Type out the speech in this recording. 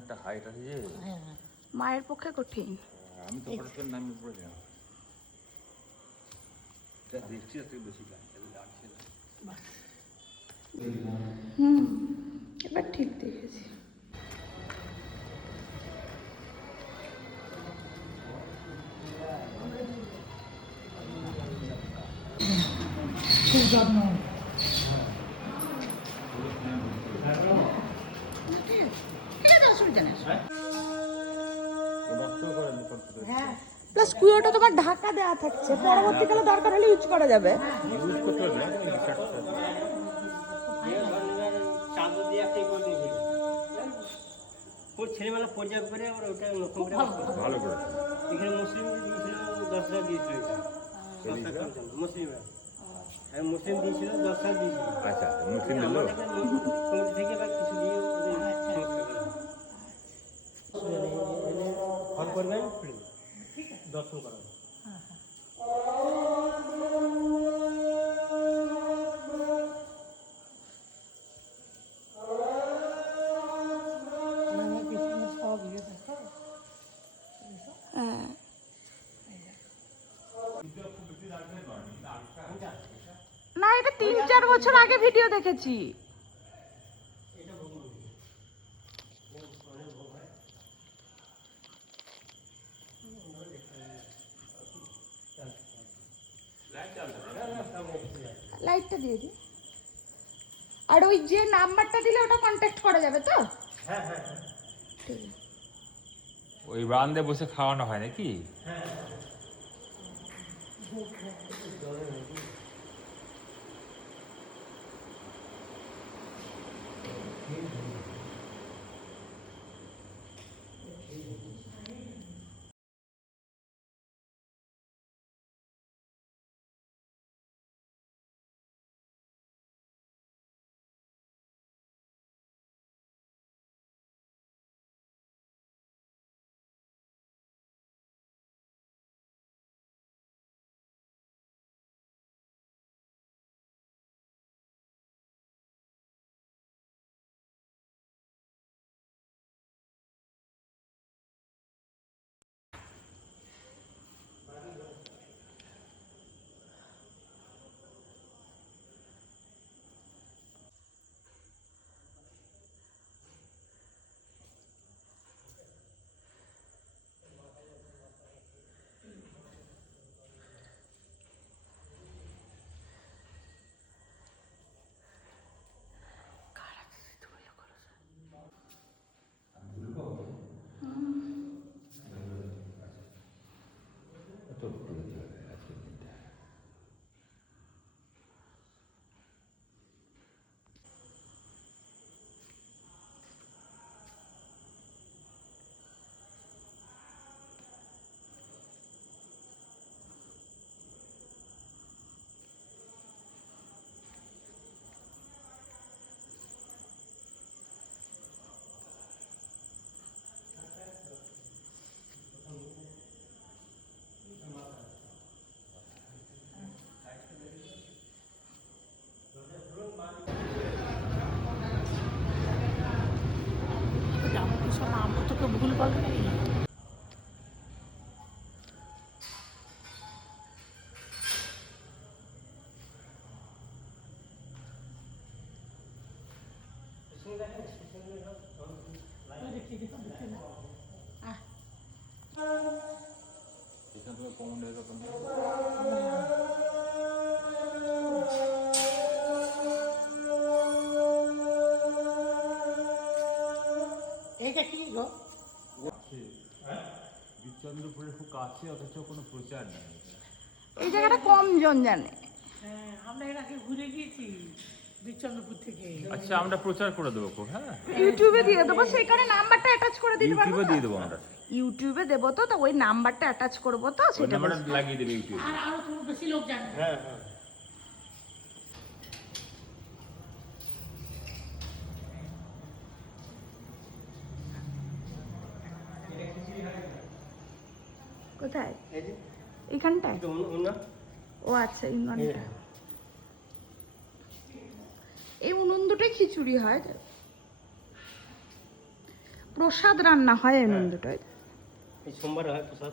অনেকটা হাইট আছে যে মায়ের পক্ষে কঠিন। আমি তো হঠাৎ নামে পড়েছিলাম। দেখছি তুই বেশি লাগছে। এবার ঠিক দেখেছি। খুব যত্ন প্লাস কুয়োটা তোমার ঢাকা দেওয়া থাকছে, পরবর্তীকালে দরকার হলে ইউজ করা যাবে। ইউজ করতে হবে না চাদর দিয়ে একটা করে দিয়েছিল ছেলেবেলা পর্যাপ্ত করে আবার ওটা নতুন করে ভালো করে এখানে মুসলিমদের দিয়েছিল 10,000 দিয়েছিল মুসলিমরা মুসলিম দিয়েছিল 10,000 দিয়েছিল। আচ্ছা মুসলিম দিল কমিটি থেকে বা কিছু দিয়ে ওদের সংস্থা করা ফল করবেন দর্শন করা না, এটা 3-4 বছর আগে ভিডিও দেখেছি। লাইটটা দিয়ে দিই। আর ওই যে নাম্বারটা দিলে ওটা কন্ট্যাক্ট করা যাবে তো? হ্যাঁ হ্যাঁ ঠিক আছে। ওই বারান্দায় বসে খাওয়ানো হয় নাকি? তোকে ভুল বলবে এখান থেকে কমন এরকম এটা কি গো? বিচন্দ্রপুরের খুব কাছে, অথচ কোনো প্রচার নেই। এই জায়গাটা কম জন জানে। হ্যাঁ, আমরা এর আগে ঘুরে গিয়েছি বিচন্দ্রপুর থেকে। আচ্ছা আমরা প্রচার করে দেবো খুব, হ্যাঁ ইউটিউবে দিয়ে দেবো, সেখানে নাম্বারটা অ্যাটাচ করে দিতে পারবো। ইউটিউবে দিয়ে দেবো আমরা। ইউটিউবে দেবো তো, তো ওই নাম্বারটা অ্যাটাচ করবো তো, ওই সেটা নাম্বারটা লাগিয়ে দেবে ইউটিউবে। আর আরো খুব বেশি লোক জানে। হ্যাঁ হ্যাঁ কোথায়? এই যে এইখানটায়? এটা ওনা ও আচ্ছা, ইঙ্গনটা। এই উনুন দুটোই খিচুড়ি হয়। প্রসাদ রান্না হয় এই মন্দিরটায়। এই সোমবার হয় প্রসাদ।